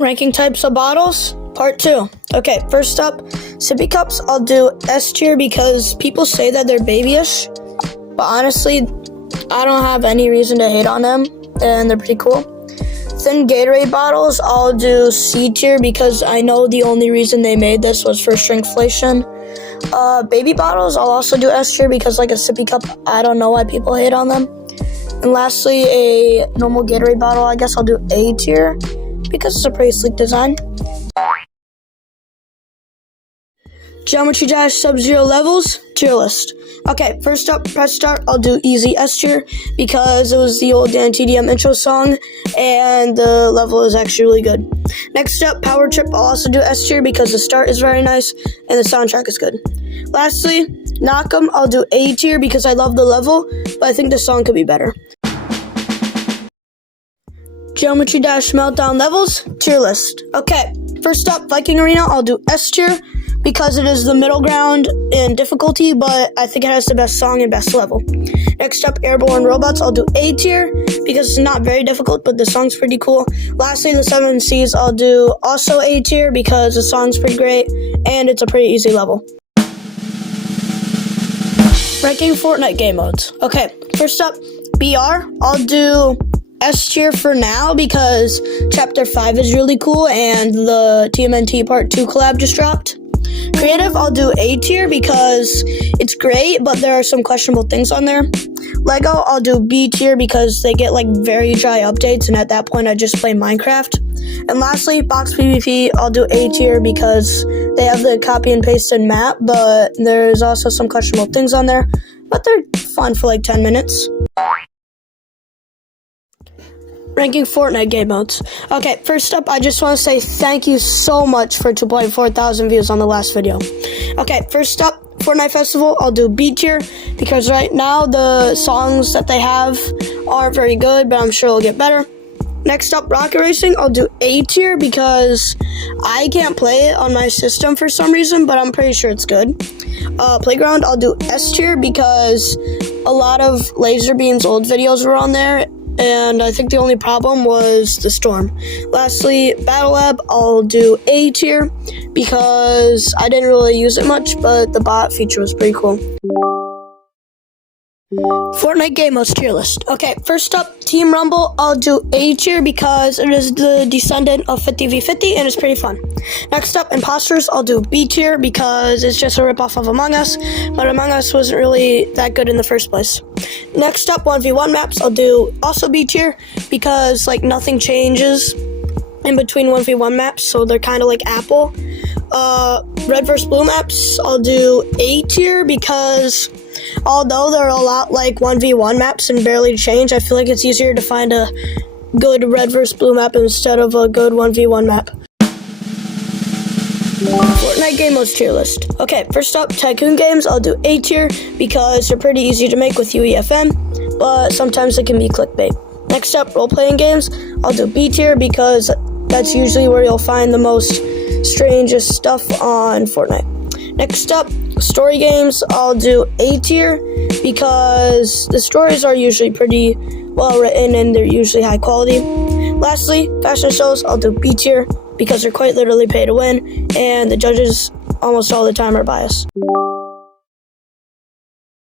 Ranking types of bottles, part 2. Okay, first up, sippy cups, I'll do S tier because people say that they're babyish, but honestly, I don't have any reason to hate on them, and they're pretty cool. Thin Gatorade bottles, I'll do C tier because I know the only reason they made this was for shrinkflation. Baby bottles, I'll also do S tier because like a sippy cup, I don't know why people hate on them. And lastly, a normal Gatorade bottle, I guess I'll do A tier because it's a pretty sleek design. Geometry Dash Sub-Zero levels, tier list. Okay, first up, press start, I'll do easy S tier because it was the old Dan TDM intro song and the level is actually really good. Next up, Power Trip, I'll also do S tier because the start is very nice and the soundtrack is good. Lastly, Knock 'em, I'll do A tier because I love the level, but I think the song could be better. Geometry Dash Meltdown levels, tier list. Okay, first up, Viking Arena, I'll do S tier because it is the middle ground in difficulty, but I think it has the best song and best level. Next up, Airborne Robots, I'll do A tier because it's not very difficult, but the song's pretty cool. Lastly, the 7 Seas, I'll do also A tier because the song's pretty great and it's a pretty easy level. Ranking Fortnite game modes. Okay, first up, BR, I'll do S tier for now because Chapter 5 is really cool and the TMNT Part 2 collab just dropped. Creative, I'll do A tier because it's great, but there are some questionable things on there. Lego, I'll do B tier because they get like very dry updates and at that point I just play Minecraft. And lastly, Box PvP, I'll do A tier because they have the copy and pasted map, but there's also some questionable things on there, but they're fun for like 10 minutes. Ranking Fortnite game modes. Okay, first up, I just want to say thank you so much for 2.4 thousand views on the last video. Okay, first up, Fortnite Festival, I'll do B tier because right now the songs that they have aren't very good, but I'm sure it'll get better. Next up, Rocket Racing, I'll do A tier because I can't play it on my system for some reason, but I'm pretty sure it's good. Playground, I'll do S tier because a lot of Laserbeam's old videos were on there, and I think the only problem was the storm. Lastly, Battle Lab, I'll do A tier because I didn't really use it much, but the bot feature was pretty cool. Fortnite game modes tier list. Okay, first up, Team Rumble, I'll do A tier because it is the descendant of 50v50 and it's pretty fun. Next up, Imposters, I'll do B tier because it's just a ripoff of Among Us, but Among Us wasn't really that good in the first place. Next up, 1v1 maps, I'll do also B tier because like nothing changes in between 1v1 maps, so they're kind of like Apple. Red vs Blue maps, I'll do A tier because although they're a lot like 1v1 maps and barely change, I feel like it's easier to find a good red vs blue map instead of a good 1v1 map. Fortnite game modes tier list. Okay, first up, Tycoon games, I'll do A tier because they're pretty easy to make with UEFN, but sometimes they can be clickbait. Next up, role-playing games, I'll do B tier because that's usually where you'll find the most strangest stuff on Fortnite. Next up, story games, I'll do A tier because the stories are usually pretty well written and they're usually high quality. Lastly, fashion shows, I'll do B tier because they're quite literally pay to win and the judges almost all the time are biased.